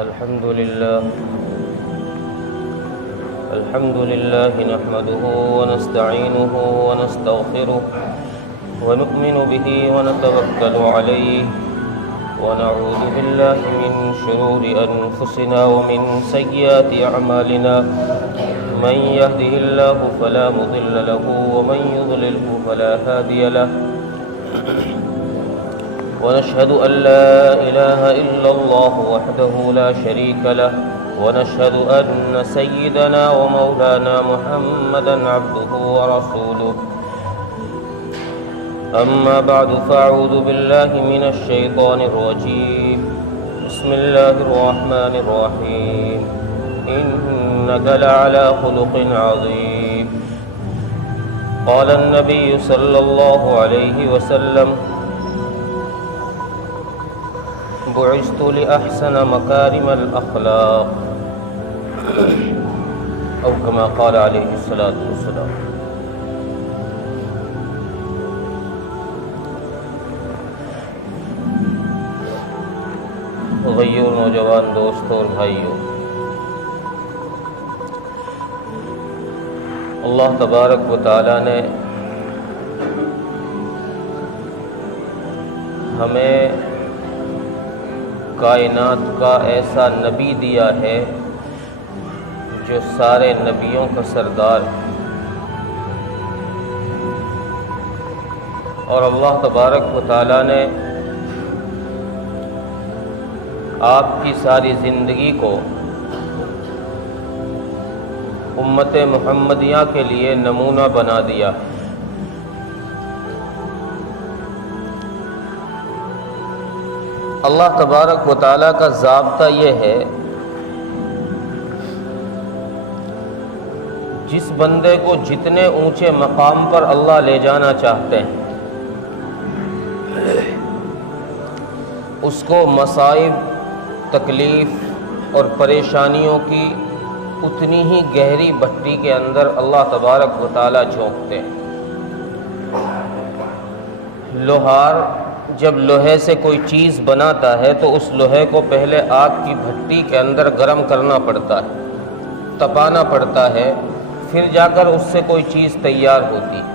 الحمد لله نحمده ونستعينه ونستغفره ونؤمن به ونتوكل عليه ونعوذ بالله من شرور أنفسنا ومن سيئات أعمالنا من يهده الله فلا مضل له ومن يضلله فلا هادي له ونشهد أن لا إله إلا الله وحده لا شريك له ونشهد أن سيدنا ومولانا محمدا عبده ورسوله أما بعد فأعوذ بالله من الشيطان الرجيم بسم الله الرحمن الرحيم إنك لعلى خلق عظيم قال النبي صلى الله عليه وسلم بعثت لأحسن مكارم الأخلاق أو كما قال عليه الصلاة والسلام۔ غیور نوجوان دوستوں اور بھائیوں، اللہ تبارک و تعالی نے ہمیں کائنات کا ایسا نبی دیا ہے جو سارے نبیوں کا سردار ہے، اور اللہ تبارک و تعالی نے آپ کی ساری زندگی کو امت محمدیہ کے لیے نمونہ بنا دیا۔ اللہ تبارک و تعالیٰ کا ضابطہ یہ ہے، جس بندے کو جتنے اونچے مقام پر اللہ لے جانا چاہتے ہیں اس کو مصائب، تکلیف اور پریشانیوں کی اتنی ہی گہری بھٹی کے اندر اللہ تبارک و تعالیٰ جھونکتے ہیں۔ لوہار جب لوہے سے کوئی چیز بناتا ہے تو اس لوہے کو پہلے آگ کی بھٹی کے اندر گرم کرنا پڑتا ہے، تپانا پڑتا ہے، پھر جا کر اس سے کوئی چیز تیار ہوتی ہے۔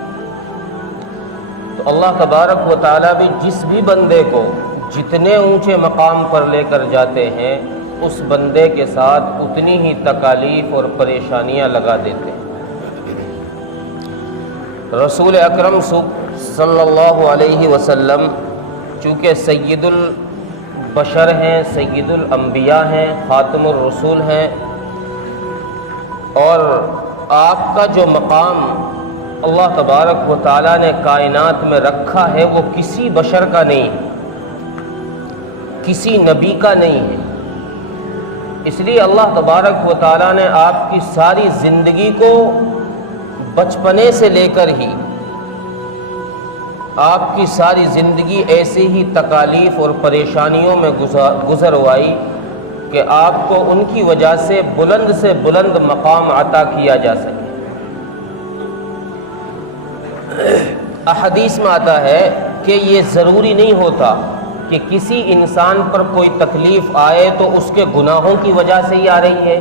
تو اللہ تبارک و تعالیٰ بھی جس بھی بندے کو جتنے اونچے مقام پر لے کر جاتے ہیں اس بندے کے ساتھ اتنی ہی تکالیف اور پریشانیاں لگا دیتے ہیں۔ رسول اکرم صلی اللہ علیہ وسلم چونکہ سید البشر ہیں، سید الانبیاء ہیں، خاتم الرسول ہیں، اور آپ کا جو مقام اللہ تبارک و تعالیٰ نے کائنات میں رکھا ہے وہ کسی بشر کا نہیں ہے، کسی نبی کا نہیں ہے۔ اس لیے اللہ تبارک و تعالیٰ نے آپ کی ساری زندگی کو بچپنے سے لے کر ہی آپ کی ساری زندگی ایسی ہی تکالیف اور پریشانیوں میں گزروائی کہ آپ کو ان کی وجہ سے بلند مقام عطا کیا جا سکے۔ احادیث میں آتا ہے کہ یہ ضروری نہیں ہوتا کہ کسی انسان پر کوئی تکلیف آئے تو اس کے گناہوں کی وجہ سے ہی آ رہی ہے،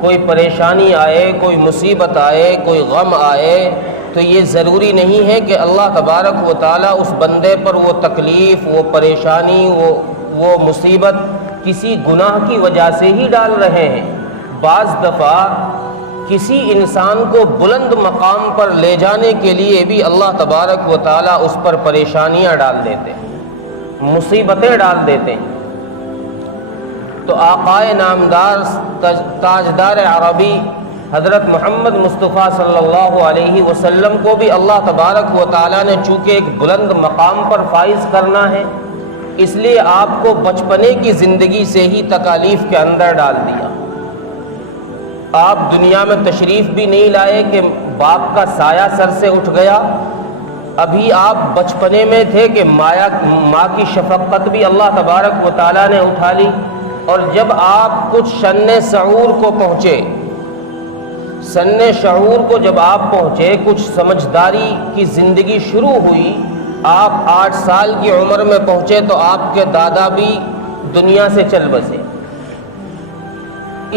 کوئی پریشانی آئے، کوئی مصیبت آئے، کوئی غم آئے تو یہ ضروری نہیں ہے کہ اللہ تبارک و تعالیٰ اس بندے پر وہ تکلیف، وہ پریشانی، وہ مصیبت کسی گناہ کی وجہ سے ہی ڈال رہے ہیں۔ بعض دفعہ کسی انسان کو بلند مقام پر لے جانے کے لیے بھی اللہ تبارک و تعالیٰ اس پر پریشانیاں ڈال دیتے ہیں، مصیبتیں ڈال دیتے ہیں۔ تو آقائے نامدار تاجدار عربی حضرت محمد مصطفیٰ صلی اللہ علیہ وسلم کو بھی اللہ تبارک و تعالیٰ نے چونکہ ایک بلند مقام پر فائز کرنا ہے، اس لیے آپ کو بچپنے کی زندگی سے ہی تکالیف کے اندر ڈال دیا۔ آپ دنیا میں تشریف بھی نہیں لائے کہ باپ کا سایہ سر سے اٹھ گیا، ابھی آپ بچپنے میں تھے کہ ماں کی شفقت بھی اللہ تبارک و تعالیٰ نے اٹھا لی، اور جب آپ کچھ سن شعور کو پہنچے، جب آپ پہنچے، کچھ سمجھداری کی زندگی شروع ہوئی، آپ 8 سال کی عمر میں پہنچے تو آپ کے دادا بھی دنیا سے چل بسے۔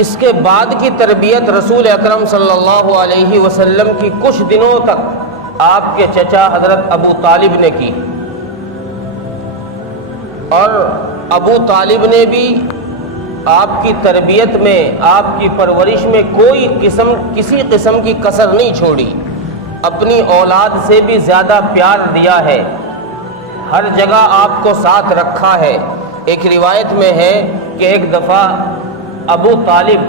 اس کے بعد کی تربیت رسول اکرم صلی اللہ علیہ وسلم کی کچھ دنوں تک آپ کے چچا حضرت ابو طالب نے کی، اور ابو طالب نے بھی آپ کی تربیت میں، آپ کی پرورش میں کسی قسم کی کسر نہیں چھوڑی، اپنی اولاد سے بھی زیادہ پیار دیا ہے، ہر جگہ آپ کو ساتھ رکھا ہے۔ ایک روایت میں ہے کہ ایک دفعہ ابو طالب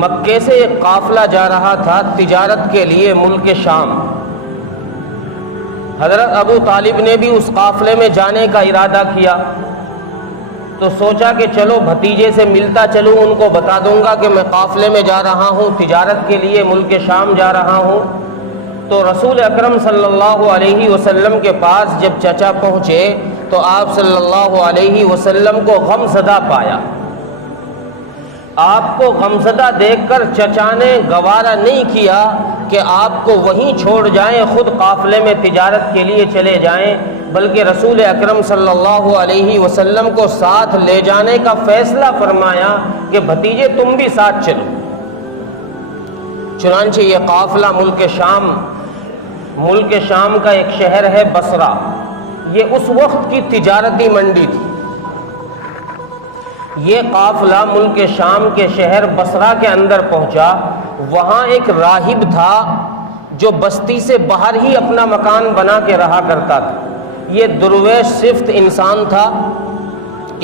مکے سے ایک قافلہ جا رہا تھا تجارت کے لیے ملک شام۔ حضرت ابو طالب نے بھی اس قافلے میں جانے کا ارادہ کیا، تو سوچا کہ چلو بھتیجے سے ملتا چلوں، ان کو بتا دوں گا کہ میں قافلے میں جا رہا ہوں، تجارت کے لیے ملک شام جا رہا ہوں۔ تو رسول اکرم صلی اللہ علیہ وسلم کے پاس جب چچا پہنچے تو آپ صلی اللہ علیہ وسلم کو غمزدہ پایا۔ آپ کو غمزدہ دیکھ کر چچا نے گوارا نہیں کیا کہ آپ کو وہیں چھوڑ جائیں، خود قافلے میں تجارت کے لیے چلے جائیں، بلکہ رسول اکرم صلی اللہ علیہ وسلم کو ساتھ لے جانے کا فیصلہ فرمایا کہ بھتیجے تم بھی ساتھ چلو۔ چنانچہ یہ قافلہ ملک شام کا ایک شہر ہے بصرہ، یہ اس وقت کی تجارتی منڈی تھی۔ یہ قافلہ ملک شام کے شہر بصرہ کے اندر پہنچا، وہاں ایک راہب تھا جو بستی سے باہر ہی اپنا مکان بنا کے رہا کرتا تھا۔ یہ درویش صفت انسان تھا،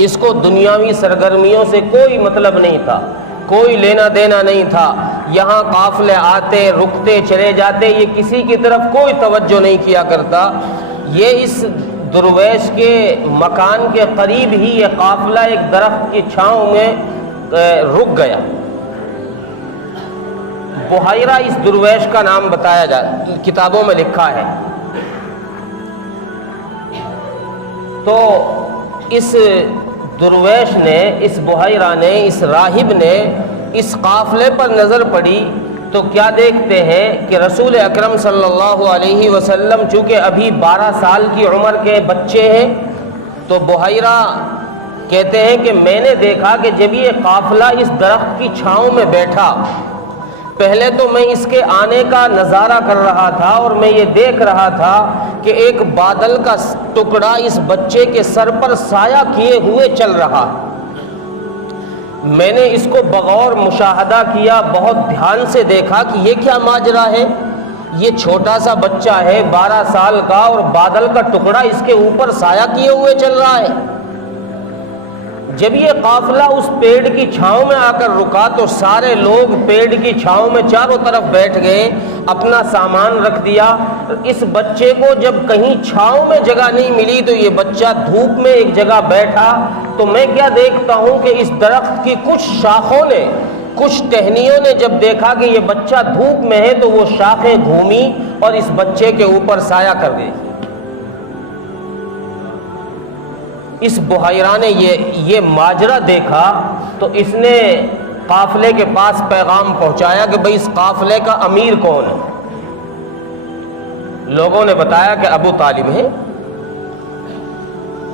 اس کو دنیاوی سرگرمیوں سے کوئی مطلب نہیں تھا، کوئی لینا دینا نہیں تھا۔ یہاں قافلے آتے رکتے چلے جاتے، یہ کسی کی طرف کوئی توجہ نہیں کیا کرتا۔ یہ اس درویش کے مکان کے قریب ہی یہ قافلہ ایک درخت کی چھاؤں میں رک گیا۔ بحیرہ اس درویش کا نام بتایا کتابوں میں لکھا ہے۔ تو اس درویش نے، اس بحیرہ نے، اس راہب نے اس قافلے پر نظر پڑی تو کیا دیکھتے ہیں کہ رسول اکرم صلی اللہ علیہ وسلم چونکہ ابھی 12 سال کی عمر کے بچے ہیں، تو بحیرہ کہتے ہیں کہ میں نے دیکھا کہ جب یہ قافلہ اس درخت کی چھاؤں میں بیٹھا، پہلے تو میں اس کے آنے کا نظارہ کر رہا تھا اور میں یہ دیکھ رہا تھا کہ ایک بادل کا ٹکڑا اس بچے کے سر پر سایہ کیے ہوئے چل رہا۔ میں نے اس کو بغور مشاہدہ کیا، بہت دھیان سے دیکھا کہ یہ کیا ماجرا ہے، یہ چھوٹا سا بچہ ہے 12 سال کا اور بادل کا ٹکڑا اس کے اوپر سایہ کیے ہوئے چل رہا ہے۔ جب یہ قافلہ اس پیڑ کی چھاؤں میں آ کر رکا تو سارے لوگ پیڑ کی چھاؤں میں چاروں طرف بیٹھ گئے، اپنا سامان رکھ دیا۔ اس بچے کو جب کہیں چھاؤں میں جگہ نہیں ملی تو یہ بچہ دھوپ میں ایک جگہ بیٹھا۔ تو میں کیا دیکھتا ہوں کہ اس درخت کی کچھ شاخوں نے، کچھ ٹہنیوں نے جب دیکھا کہ یہ بچہ دھوپ میں ہے تو وہ شاخیں گھومی اور اس بچے کے اوپر سایہ کر گئی۔ اس بحیرہ نے یہ ماجرا دیکھا تو اس نے قافلے کے پاس پیغام پہنچایا کہ بھئی اس قافلے کا امیر کون ہے؟ لوگوں نے بتایا کہ ابو طالب ہے۔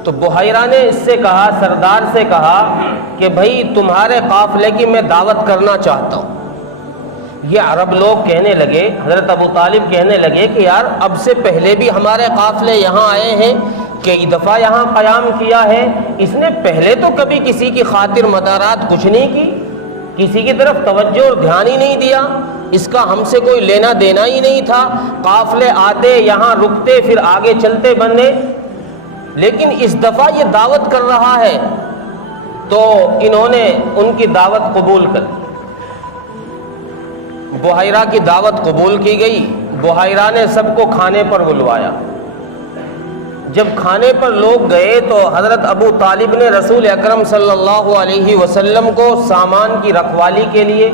تو بحیرہ نے اس سے کہا، سردار سے کہا کہ بھئی تمہارے قافلے کی میں دعوت کرنا چاہتا ہوں۔ یہ عرب لوگ کہنے لگے، حضرت ابو طالب کہنے لگے کہ یار اب سے پہلے بھی ہمارے قافلے یہاں آئے ہیں، کئی دفعہ یہاں قیام کیا ہے، اس نے پہلے تو کبھی کسی کی خاطر مدارات کچھ نہیں کی، کسی کی طرف توجہ اور دھیان ہی نہیں دیا، اس کا ہم سے کوئی لینا دینا ہی نہیں تھا، قافلے آتے یہاں رکتے پھر آگے چلتے بنے، لیکن اس دفعہ یہ دعوت کر رہا ہے۔ تو انہوں نے ان کی دعوت قبول کر لی، بحیرہ کی دعوت قبول کی گئی۔ بحیرہ نے سب کو کھانے پر بلوایا۔ جب کھانے پر لوگ گئے تو حضرت ابو طالب نے رسول اکرم صلی اللہ علیہ وسلم کو سامان کی رکھوالی کے لیے،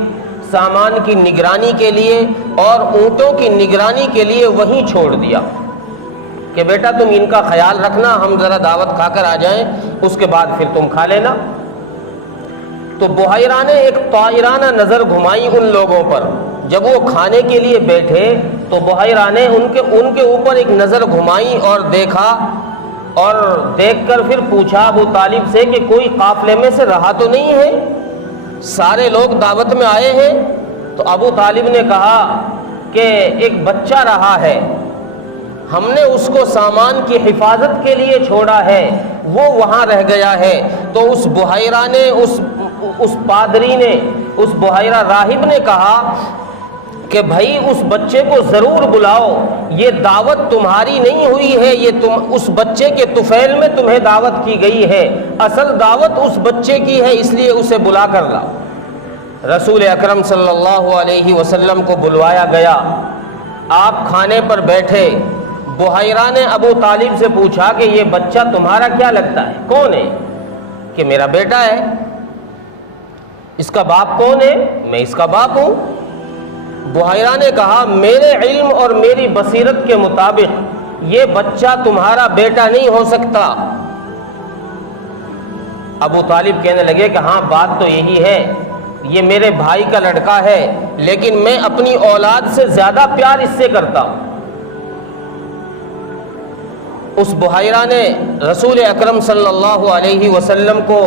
سامان کی نگرانی کے لیے اور اونٹوں کی نگرانی کے لیے وہیں چھوڑ دیا کہ بیٹا تم ان کا خیال رکھنا، ہم ذرا دعوت کھا کر آ جائیں، اس کے بعد پھر تم کھا لینا۔ تو بحیرہ نے ایک طائرانہ نظر گھمائی ان لوگوں پر۔ جب وہ کھانے کے لیے بیٹھے تو بحیرہ نے ان کے اوپر ایک نظر گھمائی اور دیکھا اور دیکھ کر پھر پوچھا ابو طالب سے کہ کوئی قافلے میں سے رہا تو نہیں ہے، سارے لوگ دعوت میں آئے ہیں؟ تو ابو طالب نے کہا کہ ایک بچہ رہا ہے، ہم نے اس کو سامان کی حفاظت کے لیے چھوڑا ہے، وہ وہاں رہ گیا ہے۔ تو اس بحیرہ نے اس پادری نے، اس بحیرہ راہب نے کہا کہ بھائی اس بچے کو ضرور بلاؤ، یہ دعوت تمہاری نہیں ہوئی ہے، یہ اس بچے کے طفیل میں تمہیں دعوت کی گئی ہے، اصل دعوت اس بچے کی ہے، اس لیے اسے بلا کر لاؤ۔ رسول اکرم صلی اللہ علیہ وسلم کو بلوایا گیا، آپ کھانے پر بیٹھے، بحیرہ نے ابو طالب سے پوچھا کہ یہ بچہ تمہارا کیا لگتا ہے، کون ہے؟ کہ میرا بیٹا ہے۔ اس کا باپ کون ہے؟ میں اس کا باپ ہوں۔ بحیرہ نے کہا میرے علم اور میری بصیرت کے مطابق یہ بچہ تمہارا بیٹا نہیں ہو سکتا۔ ابو طالب کہنے لگے کہ ہاں بات تو یہی ہے، یہ میرے بھائی کا لڑکا ہے، لیکن میں اپنی اولاد سے زیادہ پیار اس سے کرتا ہوں۔ اس بحیرہ نے رسول اکرم صلی اللہ علیہ وسلم کو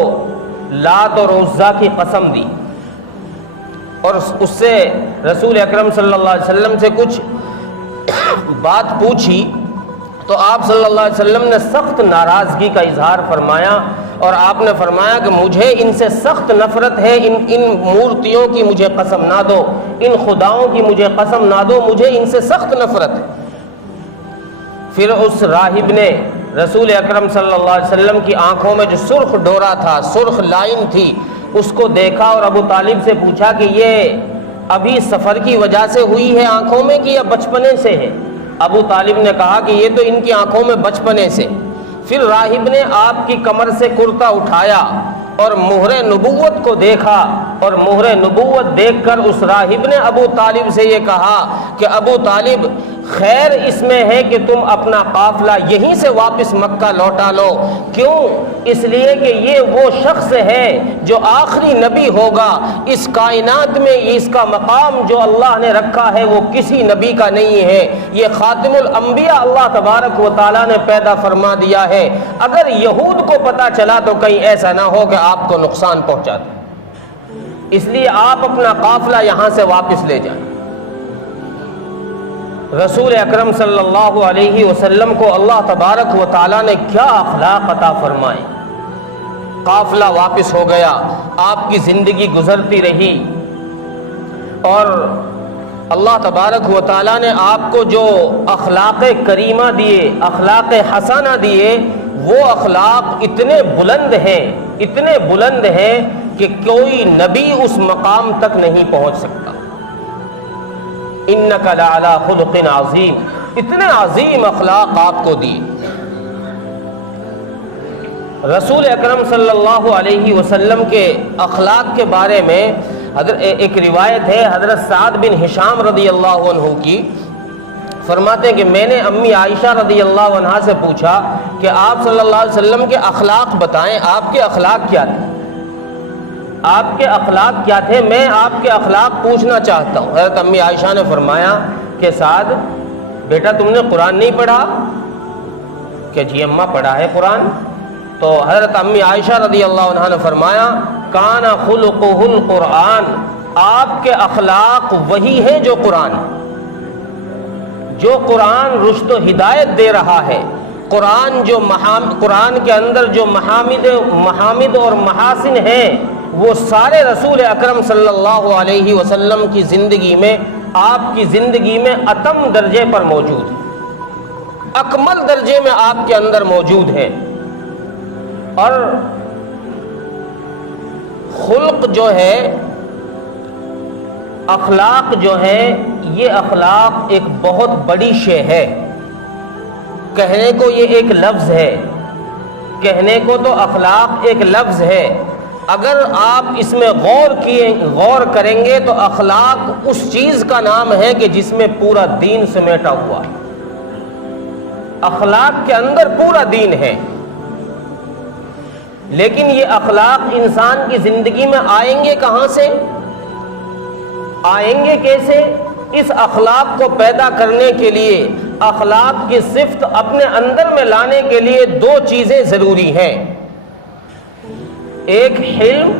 لات اور عزیٰ کی قسم دی، اور اس سے رسول اکرم صلی اللہ علیہ وسلم سے کچھ بات پوچھی، تو آپ صلی اللہ علیہ وسلم نے سخت ناراضگی کا اظہار فرمایا، اور آپ نے فرمایا کہ مجھے ان سے سخت نفرت ہے، ان مورتیوں کی مجھے قسم نہ دو، ان خداؤں کی مجھے قسم نہ دو، مجھے ان سے سخت نفرت ہے۔ پھر اس راہب نے رسول اکرم صلی اللہ علیہ وسلم کی آنکھوں میں جو سرخ ڈورا تھا، سرخ لائن تھی، اس کو دیکھا اور ابو طالب سے پوچھا کہ یہ ابھی سفر کی وجہ سے ہوئی ہے آنکھوں میں کہ یا بچپنے سے ہے؟ ابو طالب نے کہا کہ یہ تو ان کی آنکھوں میں بچپنے سے۔ پھر راہب نے آپ کی کمر سے کرتا اٹھایا اور مہر نبوت کو دیکھا، اور مہر نبوت دیکھ کر اس راہب نے ابو طالب سے یہ کہا کہ ابو طالب خیر اس میں ہے کہ تم اپنا قافلہ یہیں سے واپس مکہ لوٹا لو۔ کیوں؟ اس لیے کہ یہ وہ شخص ہے جو آخری نبی ہوگا، اس کائنات میں اس کا مقام جو اللہ نے رکھا ہے وہ کسی نبی کا نہیں ہے، یہ خاتم الانبیاء اللہ تبارک و تعالیٰ نے پیدا فرما دیا ہے۔ اگر یہود کو پتہ چلا تو کہیں ایسا نہ ہو کہ آپ کو نقصان پہنچا دے، اس لیے آپ اپنا قافلہ یہاں سے واپس لے جائیں۔ رسول اکرم صلی اللہ علیہ وسلم کو اللہ تبارک و تعالیٰ نے کیا اخلاق عطا فرمائے۔ قافلہ واپس ہو گیا، آپ کی زندگی گزرتی رہی، اور اللہ تبارک و تعالیٰ نے آپ کو جو اخلاق کریمہ دیے، اخلاق حسنہ دیے، وہ اخلاق اتنے بلند ہیں کہ کوئی نبی اس مقام تک نہیں پہنچ سکتا۔ انک لعلی خلق عظیم، اتنے عظیم اخلاق آپ کو دیے۔ رسول اکرم صلی اللہ علیہ وسلم کے اخلاق کے بارے میں ایک روایت ہے حضرت سعد بن ہشام رضی اللہ عنہ کی، فرماتے ہیں کہ میں نے امی عائشہ رضی اللہ عنہا سے پوچھا کہ آپ صلی اللہ علیہ وسلم کے اخلاق بتائیں، آپ کے اخلاق کیا تھے؟ آپ کے اخلاق کیا تھے؟ میں آپ کے اخلاق پوچھنا چاہتا ہوں۔ حضرت امی عائشہ نے فرمایا کہ سعد بیٹا تم نے قرآن نہیں پڑھا؟ کہ جی اماں پڑھا ہے قرآن۔ تو حضرت امی عائشہ رضی اللہ عنہ نے فرمایا کان خلقہ القرآن، آپ کے اخلاق وہی ہیں جو قرآن رشد و ہدایت دے رہا ہے۔ قرآن کے اندر جو محامد اور محاسن ہیں وہ سارے رسول اکرم صلی اللہ علیہ وسلم کی زندگی میں، آپ کی زندگی میں اتم درجے پر موجود ہے، اکمل درجے میں آپ کے اندر موجود ہے۔ اور خلق جو ہے، اخلاق جو ہے، یہ اخلاق ایک بہت بڑی شے ہے۔ کہنے کو یہ ایک لفظ ہے، کہنے کو تو اخلاق ایک لفظ ہے، اگر آپ اس میں غور کریں گے تو اخلاق اس چیز کا نام ہے کہ جس میں پورا دین سمیٹا ہوا۔ اخلاق کے اندر پورا دین ہے، لیکن یہ اخلاق انسان کی زندگی میں آئیں گے کہاں سے؟ آئیں گے کیسے؟ اس اخلاق کو پیدا کرنے کے لیے اخلاق کی صفت اپنے اندر میں لانے کے لیے دو چیزیں ضروری ہیں، ایک حلم،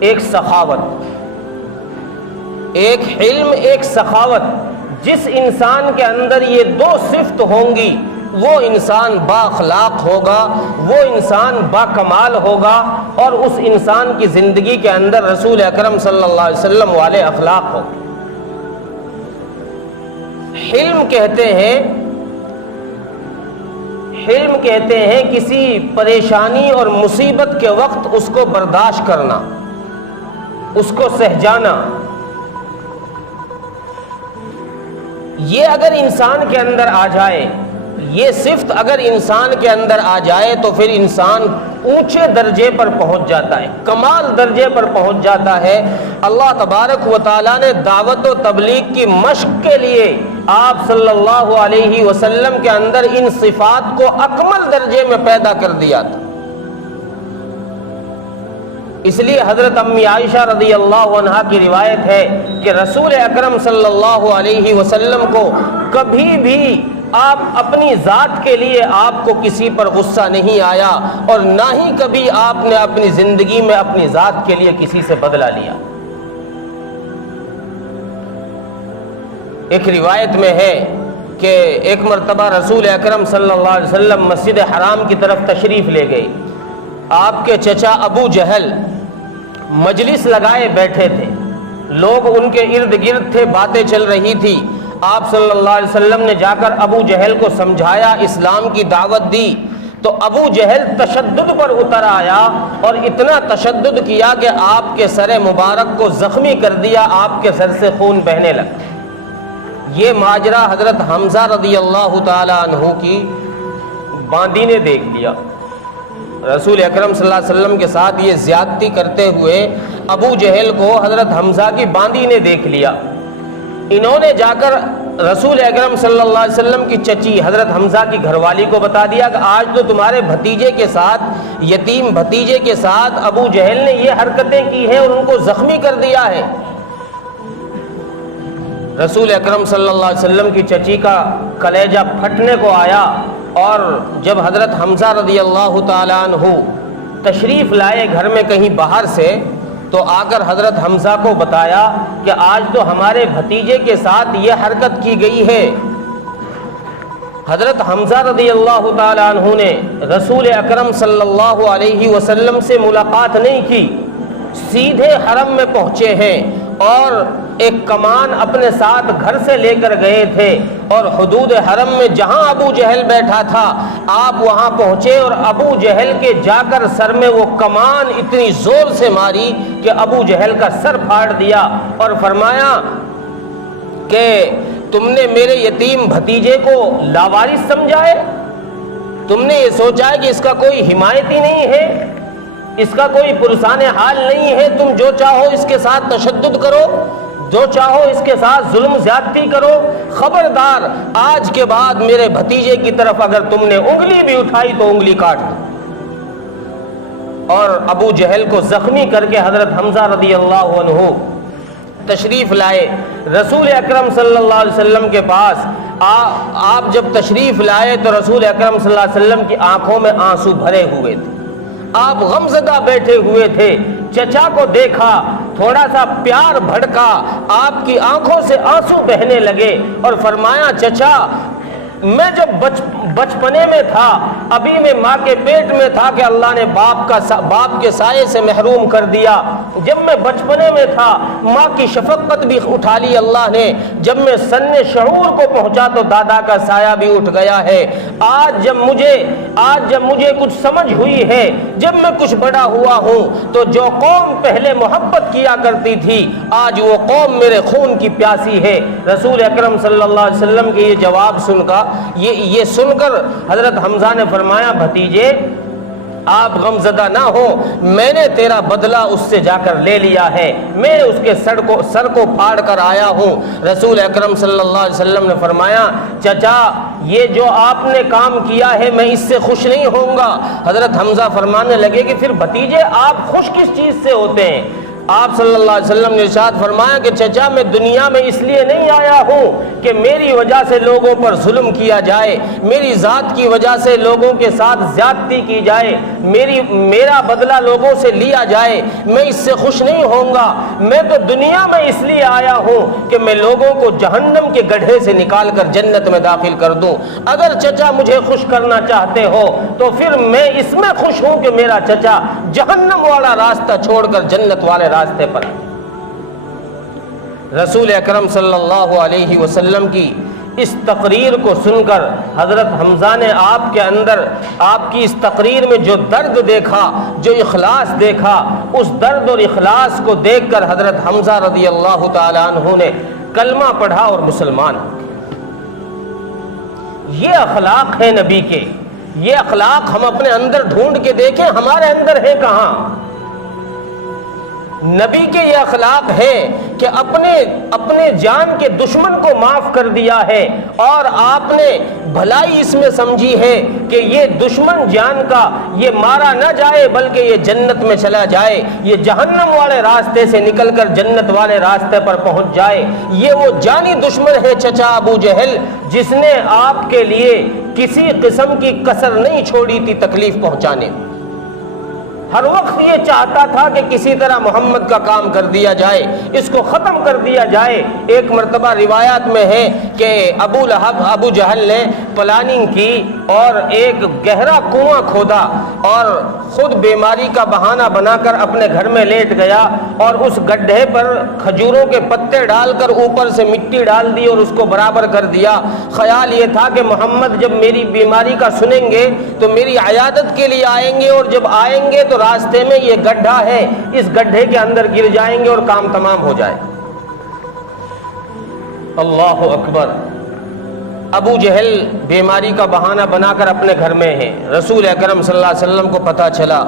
ایک سخاوت۔ ایک حلم، ایک سخاوت۔ جس انسان کے اندر یہ دو صفت ہوں گی وہ انسان با اخلاق ہوگا، وہ انسان با کمال ہوگا، اور اس انسان کی زندگی کے اندر رسول اکرم صلی اللہ علیہ وسلم والے اخلاق ہوں۔ حلم کہتے ہیں کسی پریشانی اور مصیبت کے وقت اس کو برداشت کرنا، اس کو سہ جانا۔ یہ اگر انسان کے اندر آ جائے، یہ صفت اگر انسان کے اندر آ جائے تو پھر انسان اونچے درجے پر پہنچ جاتا ہے، کمال درجے پر پہنچ جاتا ہے۔ اللہ تبارک و تعالیٰ نے دعوت و تبلیغ کی مشق کے لیے آپ صلی اللہ علیہ وسلم کے اندر ان صفات کو اکمل درجے میں پیدا کر دیا تھا۔ اس لیے حضرت امی عائشہ رضی اللہ عنہا کی روایت ہے کہ رسول اکرم صلی اللہ علیہ وسلم کو کبھی بھی آپ اپنی ذات کے لیے آپ کو کسی پر غصہ نہیں آیا، اور نہ ہی کبھی آپ نے اپنی زندگی میں اپنی ذات کے لیے کسی سے بدلہ لیا۔ ایک روایت میں ہے کہ ایک مرتبہ رسول اکرم صلی اللہ علیہ وسلم مسجد حرام کی طرف تشریف لے گئے۔ آپ کے چچا ابو جہل مجلس لگائے بیٹھے تھے، لوگ ان کے ارد گرد تھے، باتیں چل رہی تھی۔ آپ صلی اللہ علیہ وسلم نے جا کر ابو جہل کو سمجھایا، اسلام کی دعوت دی، تو ابو جہل تشدد پر اتر آیا اور اتنا تشدد کیا کہ آپ کے سر مبارک کو زخمی کر دیا، آپ کے سر سے خون بہنے لگا۔ یہ ماجرا حضرت حمزہ رضی اللہ تعالی عنہ کی باندی نے دیکھ لیا۔ رسول اکرم صلی اللہ علیہ وسلم کے ساتھ یہ زیادتی کرتے ہوئے ابو جہل کو حضرت حمزہ کی باندی نے دیکھ لیا۔ انہوں نے جا کر رسول اکرم صلی اللہ علیہ وسلم کی چچی حضرت حمزہ کی گھر والی کو بتا دیا کہ آج تو تمہارے بھتیجے کے ساتھ، یتیم بھتیجے کے ساتھ ابو جہل نے یہ حرکتیں کی ہیں اور ان کو زخمی کر دیا ہے۔ رسول اکرم صلی اللہ علیہ وسلم کی چچی کا کلیجہ پھٹنے کو آیا، اور جب حضرت حمزہ رضی اللہ تعالیٰ عنہ تشریف لائے گھر میں کہیں باہر سے، تو آ کر حضرت حمزہ کو بتایا کہ آج تو ہمارے بھتیجے کے ساتھ یہ حرکت کی گئی ہے۔ حضرت حمزہ رضی اللہ تعالیٰ عنہ نے رسول اکرم صلی اللہ علیہ وسلم سے ملاقات نہیں کی، سیدھے حرم میں پہنچے ہیں اور ایک کمان اپنے ساتھ گھر سے لے کر گئے تھے، اور حدود حرم میں جہاں ابو جہل بیٹھا تھا آپ وہاں پہنچے، اور ابو جہل کے جا کر سر میں وہ کمان اتنی زور سے ماری کہ ابو جہل کا سر پھاڑ دیا، اور فرمایا کہ تم نے میرے یتیم بھتیجے کو لاوارث سمجھا ہے؟ تم نے یہ سوچا ہے کہ اس کا کوئی حمایتی نہیں ہے، اس کا کوئی پرسان حال نہیں ہے، تم جو چاہو اس کے ساتھ تشدد کرو، جو چاہو اس کے ساتھ ظلم زیادتی کرو، خبردار آج کے بعد میرے بھتیجے کی طرف اگر تم نے انگلی بھی اٹھائی تو انگلی کاٹ دو۔ اور ابو جہل کو زخمی کر کے حضرت حمزہ رضی اللہ عنہ تشریف لائے رسول اکرم صلی اللہ علیہ وسلم کے پاس۔ آپ جب تشریف لائے تو رسول اکرم صلی اللہ علیہ وسلم کی آنکھوں میں آنسو بھرے ہوئے تھے، آپ غمزدہ بیٹھے ہوئے تھے۔ چچا کو دیکھا، تھوڑا سا پیار بھڑکا، آپ کی آنکھوں سے آنسو بہنے لگے، اور فرمایا چچا میں جب بچپنے میں تھا، ابھی میں ماں کے پیٹ میں تھا کہ اللہ نے باپ کے سائے سے محروم کر دیا۔ جب میں بچپنے میں تھا ماں کی شفقت بھی اٹھا لی اللہ نے، جب میں سن شعور کو پہنچا تو دادا کا سایہ بھی اٹھ گیا ہے۔ آج جب مجھے کچھ سمجھ ہوئی ہے، جب میں کچھ بڑا ہوا ہوں، تو جو قوم پہلے محبت کیا کرتی تھی آج وہ قوم میرے خون کی پیاسی ہے۔ رسول اکرم صلی اللہ علیہ وسلم کے یہ جواب یہ سن کر حضرت حمزہ نے فرمایا بھتیجے آپ غمزدہ نہ ہو، میں نے تیرا بدلہ اس سے جا کر لے لیا ہے، میں اس کے سر کو پھاڑ کر آیا ہوں۔ رسول اکرم صلی اللہ علیہ وسلم نے فرمایا چچا یہ جو آپ نے کام کیا ہے میں اس سے خوش نہیں ہوں گا۔ حضرت حمزہ فرمانے لگے کہ پھر بھتیجے آپ خوش کس چیز سے ہوتے ہیں؟ آپ صلی اللہ علیہ وسلم نے ارشاد فرمایا کہ چچا میں دنیا میں اس لیے نہیں آیا ہوں کہ میری وجہ سے لوگوں پر ظلم کیا جائے، میری ذات کی وجہ سے لوگوں کے ساتھ زیادتی کی جائے، میرا بدلہ لوگوں سے لیا جائے، میں اس سے خوش نہیں ہوں گا۔ میں تو دنیا میں اس لیے آیا ہوں کہ میں لوگوں کو جہنم کے گڑھے سے نکال کر جنت میں داخل کر دوں۔ اگر چچا مجھے خوش کرنا چاہتے ہو تو پھر میں اس میں خوش ہوں کہ میرا چچا جہنم والا راستہ چھوڑ کر جنت والے راستے پر۔ رسول اکرم صلی اللہ علیہ وسلم کی اس تقریر کو سن کر حضرت حمزہ نے آپ کے اندر، آپ کی اس تقریر میں جو درد دیکھا، جو اخلاص دیکھا، اس درد اور اخلاص کو دیکھ کر حضرت حمزہ رضی اللہ تعالی عنہ نے کلمہ پڑھا اور مسلمان ہو گئے۔ یہ اخلاق ہے نبی کے، یہ اخلاق ہم اپنے اندر ڈھونڈ کے دیکھیں ہمارے اندر ہے کہاں۔ نبی کے یہ اخلاق ہے کہ اپنے جان کے دشمن کو معاف کر دیا ہے، اور آپ نے بھلائی اس میں سمجھی ہے کہ یہ دشمن جان کا یہ مارا نہ جائے بلکہ یہ جنت میں چلا جائے، یہ جہنم والے راستے سے نکل کر جنت والے راستے پر پہنچ جائے۔ یہ وہ جانی دشمن ہے چچا ابو جہل، جس نے آپ کے لیے کسی قسم کی کسر نہیں چھوڑی تھی تکلیف پہنچانے۔ ہر وقت یہ چاہتا تھا کہ کسی طرح محمد کا کام کر دیا جائے، اس کو ختم کر دیا جائے۔ ایک مرتبہ روایات میں ہے کہ ابو جہل نے پلاننگ کی اور ایک گہرا کنواں کھودا اور خود بیماری کا بہانہ بنا کر اپنے گھر میں لیٹ گیا، اور اس گڈھے پر کھجوروں کے پتے ڈال کر اوپر سے مٹی ڈال دی اور اس کو برابر کر دیا۔ خیال یہ تھا کہ محمد جب میری بیماری کا سنیں گے تو میری عیادت کے لیے آئیں گے، اور جب آئیں گے تو راستے میں یہ گڈھا ہے، اس گڈھے کے اندر گر جائیں گے اور کام تمام ہو جائے۔ اللہ اکبر! ابو جہل بیماری کا بہانہ بنا کر اپنے گھر میں ہے۔ رسول اکرم صلی اللہ علیہ وسلم کو پتہ چلا،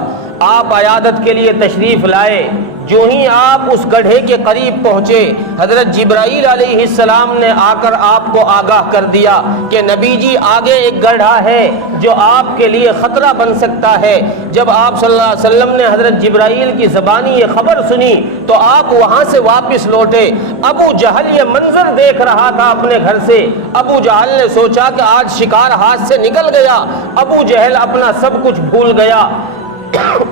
آپ عیادت کے لیے تشریف لائے۔ جو ہی آپ اس گڑھے کے قریب پہنچے، حضرت جبرائیل علیہ السلام نے آ کر آپ کو آگاہ کر دیا کہ نبی جی آگے ایک گڑھا ہے جو آپ کے لیے خطرہ بن سکتا ہے۔ جب آپ صلی اللہ علیہ وسلم نے حضرت جبرائیل کی زبانی یہ خبر سنی تو آپ وہاں سے واپس لوٹے۔ ابو جہل یہ منظر دیکھ رہا تھا اپنے گھر سے۔ ابو جہل نے سوچا کہ آج شکار ہاتھ سے نکل گیا۔ ابو جہل اپنا سب کچھ بھول گیا،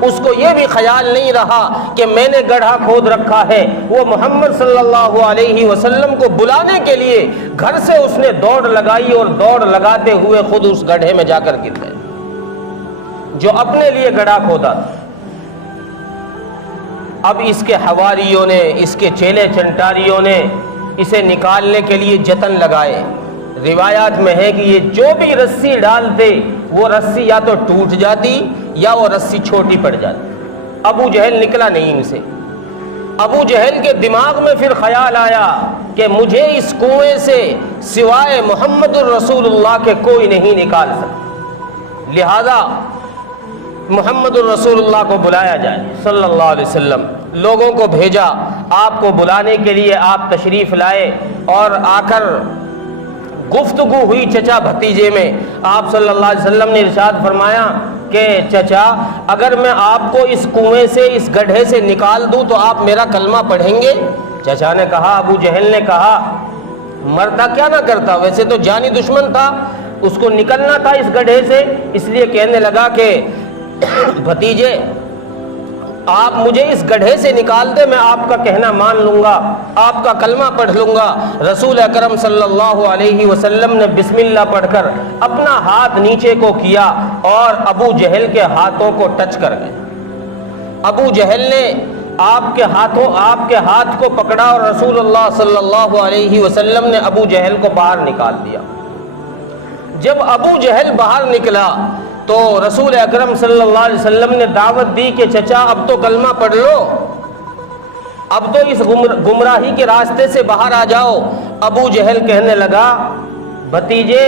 اس کو یہ بھی خیال نہیں رہا کہ میں نے گڑھا کھود رکھا ہے۔ وہ محمد صلی اللہ علیہ وسلم کو بلانے کے لیے گھر سے اس نے دوڑ لگائی، اور دوڑ لگاتے ہوئے خود اس گڑھے میں جا کر گر گئے جو اپنے لیے گڑھا کھودا۔ اب اس کے حواریوں نے، اس کے چیلے چنٹاریوں نے اسے نکالنے کے لیے جتن لگائے۔ روایات میں ہے کہ یہ جو بھی رسی ڈالتے وہ رسی یا تو ٹوٹ جاتی یا وہ رسی چھوٹی پڑ جاتی۔ ابو جہل نکلا نہیں ان سے۔ ابو جہل کے دماغ میں پھر خیال آیا کہ مجھے اس کنویں سے سوائے محمد الرسول اللہ کے کوئی نہیں نکال سکتا، لہذا محمد الرسول اللہ کو بلایا جائے صلی اللہ علیہ وسلم۔ لوگوں کو بھیجا آپ کو بلانے کے لیے، آپ تشریف لائے اور آ کر گفتگو ہوئی چچا بھتیجے میں۔ آپ صلی اللہ علیہ وسلم نے ارشاد فرمایا کہ چچا اگر میں آپ کو اس کنویں سے، اس گڑھے سے نکال دوں تو آپ میرا کلمہ پڑھیں گے؟ چچا نے کہا، ابو جہل نے کہا مرتا کیا نہ کرتا، ویسے تو جانی دشمن تھا، اس کو نکلنا تھا اس گڑھے سے، اس لیے کہنے لگا کہ بھتیجے آپ مجھے اس گڑھے سے نکال دے، میں آپ کا کہنا مان لوں گا، آپ کا کلمہ پڑھ لوں گا۔ رسول اکرم صلی اللہ علیہ وسلم نے بسم اللہ پڑھ کر اپنا ہاتھ نیچے کو کیا اور ابو جہل کے ہاتھوں کو ٹچ کر گئے۔ ابو جہل نے آپ کے ہاتھ کو پکڑا اور رسول اللہ صلی اللہ علیہ وسلم نے ابو جہل کو باہر نکال دیا۔ جب ابو جہل باہر نکلا تو رسول اکرم صلی اللہ علیہ وسلم نے دعوت دی کہ چچا اب تو کلمہ پڑھ لو، اب تو اس گمراہی کے راستے سے باہر آ جاؤ۔ ابو جہل کہنے لگا، بھتیجے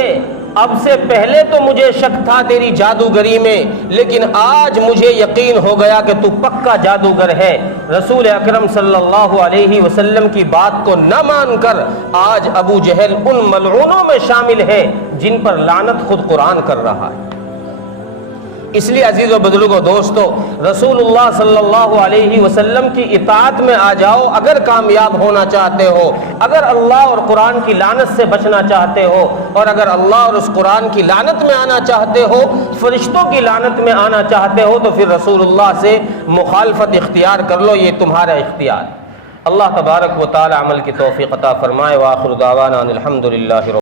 اب سے پہلے تو مجھے شک تھا تیری جادوگری میں، لیکن آج مجھے یقین ہو گیا کہ تو پکا جادوگر ہے۔ رسول اکرم صلی اللہ علیہ وسلم کی بات کو نہ مان کر آج ابو جہل ان ملعونوں میں شامل ہے جن پر لعنت خود قرآن کر رہا ہے۔ اس لیے عزیز و بزرگوں دوستو، رسول اللہ صلی اللہ علیہ وسلم کی اطاعت میں آ جاؤ اگر کامیاب ہونا چاہتے ہو، اگر اللہ اور قرآن کی لعنت سے بچنا چاہتے ہو، اور اگر اللہ اور اس قرآن کی لعنت میں آنا چاہتے ہو، فرشتوں کی لعنت میں آنا چاہتے ہو، تو پھر رسول اللہ سے مخالفت اختیار کر لو، یہ تمہارا اختیار۔ اللہ تبارک و تعالی عمل کی توفیق عطا فرمائے۔ وآخر دعوانا ان الحمد للہ۔